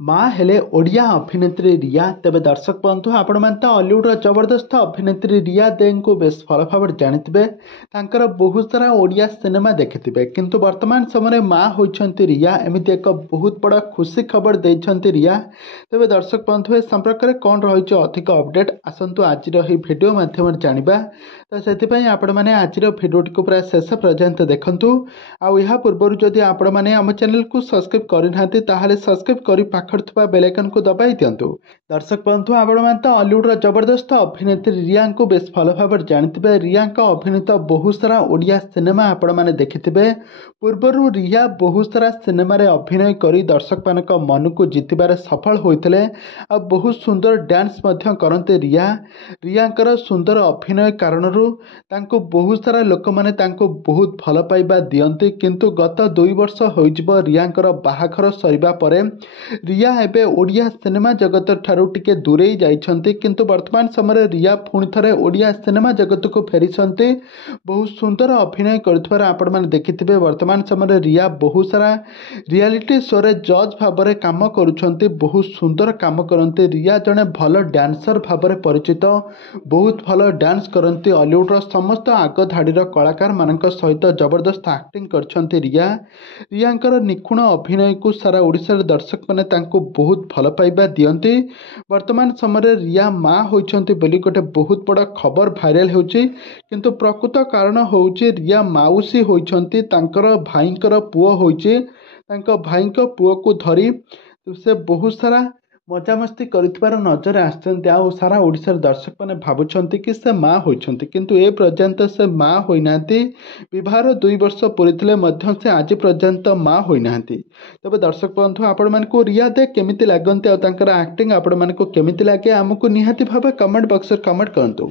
माँ हेले ओडिया अभिनेत्री रिया। तेज दर्शक बंधु आपण मैंने हॉलीवुड जबरदस्त अभिनेत्री रिया दे को बेस भल भाव जानिथे। बहुत सारा ओडिया सिनेमा देखिथे किंतु वर्तमान समय माँ होती रिया। एमती एक बहुत बड़ा खुशी खबर देती रिया। तेज दर्शक बंधु ए संपर्क में कौन रही अधिक अपडेट आसतु आज भिडियो माध्यम जाना। तो से आपण मैंने आज भिडियोटी को पूरा शेष पर्यंत देखूँ। आ पूर्व जदि आपण मैंने आम चैनल को सब्सक्राइब करना सब्सक्राइब कर पाखर बेल आइकन को दबाई दिंतु। दर्शक बंधु आपण मैंने हॉलीवुड जबरदस्त अभिनेत्री रिया को बेस भल भाव जानिथे। रिया अभिनीत बहुत सारा ओडिया सिनेमा आपण मैंने देखिथे। पूर्वर रिया बहुत सारा सिनेमा अभिनय कर दर्शक मान मन को जितबार सफल होते। बहुत सुंदर डांस करते रिया। रिया सुंदर अभिनय कारण बहुत सारा लोक मैंने बहुत भल पाइबा दियंती। किंतु गत 2 वर्ष हो रिया बाहाघर सरिबा परे रिया एबे ओडिया सिनेमा जगत ठारू टिके दूरे जाइछंती। किंतु वर्तमान समय रिया पुणी थरे ओडिया सिनेमा जगत को फेरिछंती। बहुत सुंदर अभिनय करथिबार आपण माने देखिथिबे। वर्तमान समय रिया बहुत सारा रियलिटी शो रे जज भाव में काम करुछंती। बहुत सुंदर काम करते। रिया जने भल डांसर भाव में परिचित। बहुत भल डांस करती। हॉलीवुड समस्त आग धाड़ीर कलाकार मानक सहित जबरदस्त एक्टिंग करछंती रिया। रियांकर निखुण अभिनय को सारा ओडिशार दर्शक मैंने बहुत भल पाइबा दियंती। वर्तमान समय रिया माँ होइछंती बोली गोटे बहुत बड़ा खबर भाइराल होउची। किंतु प्रकृत कारण होउची रिया माउसी होइछंती। तांकर भाईंकर पुओ होइची। तांको भाईंको पुओ को धरी से बहुत सारा मजामस्ती कर नजर आसते। आ सारा ओडिशार दर्शक मैंने भावुंट कि से माँ होइछंती। किंतु ए पर्यंत से माँ होना। विवाहर 2 वर्ष पूरी से आज पर्यंत माँ होना। तबे दर्शक बंधु आपण मानक रिया दे केमिति लागंती आ तांकर एक्टिंग आपण मानक केमिति लागे आमको निहाती भाव कमेंट बॉक्स में कमेंट करंतु।